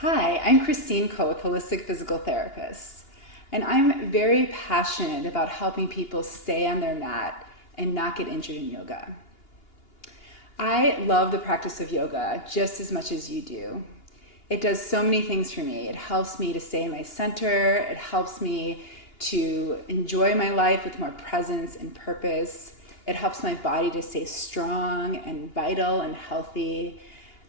Hi, I'm Christine Koh, holistic physical therapist, and I'm very passionate about helping people stay on their mat and not get injured in yoga. I love the practice of yoga just as much as you do. It does so many things for me. It helps me to stay in my center. It helps me to enjoy my life with more presence and purpose. It helps my body to stay strong and vital and healthy.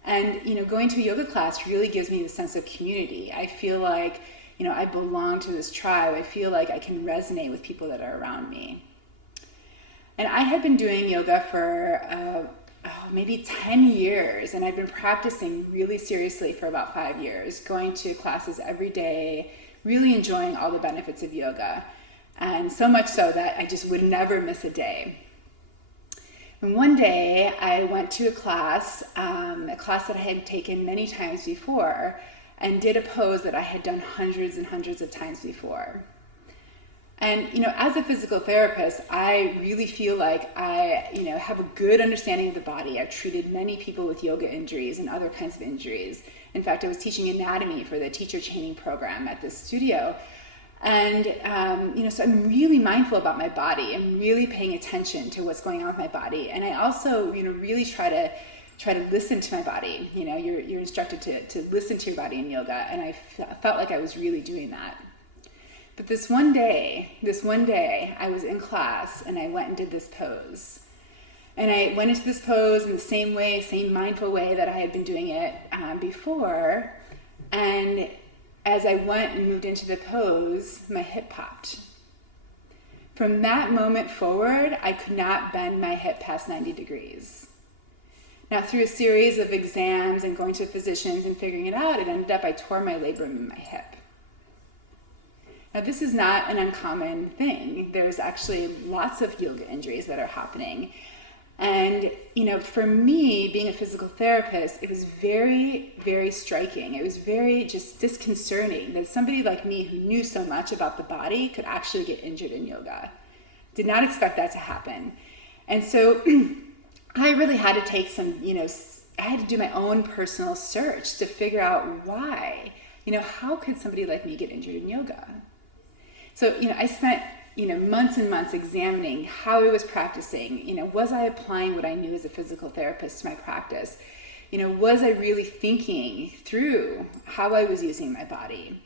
And, going to a yoga class really gives me the sense of community. I feel like, I belong to this tribe. I feel like I can resonate with people that are around me. And I had been doing yoga for maybe 10 years, and I've been practicing really seriously for about 5 years, going to classes every day, really enjoying all the benefits of yoga, and so much so that I just would never miss a day. And one day I went to a class that I had taken many times before, and did a pose that I had done hundreds and hundreds of times before. And, as a physical therapist, I really feel like I, have a good understanding of the body. I've treated many people with yoga injuries and other kinds of injuries. In fact, I was teaching anatomy for the teacher training program at this studio. And, so I'm really mindful about my body. I'm really paying attention to what's going on with my body. And I also, really try to listen to my body. You're instructed to listen to your body in yoga. And I felt like I was really doing that. But this one day, I was in class and I went and did this pose. And I went into this pose in the same way, same mindful way that I had been doing it before. And as I went and moved into the pose, my hip popped. From that moment forward, I could not bend my hip past 90 degrees. Now, through a series of exams and going to physicians and figuring it out, it ended up I tore my labrum in my hip. Now, this is not an uncommon thing. There's actually lots of yoga injuries that are happening. And, for me, being a physical therapist, it was very, very striking. It was very just disconcerting that somebody like me who knew so much about the body could actually get injured in yoga. Did not expect that to happen. And so I really had to take some, I had to do my own personal search to figure out why. How could somebody like me get injured in yoga? So, I spent, months and months examining how I was practicing. Was I applying what I knew as a physical therapist to my practice? Was I really thinking through how I was using my body?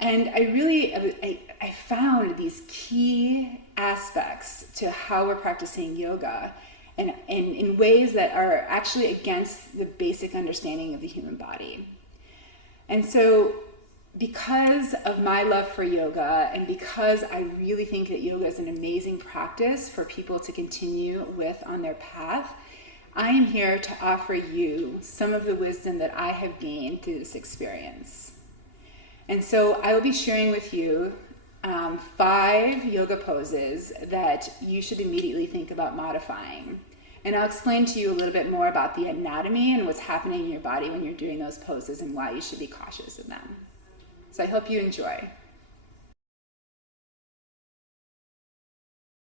And I found these key aspects to how we're practicing yoga and in ways that are actually against the basic understanding of the human body. And so, because of my love for yoga and because I really think that yoga is an amazing practice for people to continue with on their path, I am here to offer you some of the wisdom that I have gained through this experience. And so I will be sharing with you 5 yoga poses that you should immediately think about modifying. And I'll explain to you a little bit more about the anatomy and what's happening in your body when you're doing those poses and why you should be cautious of them. So I hope you enjoy.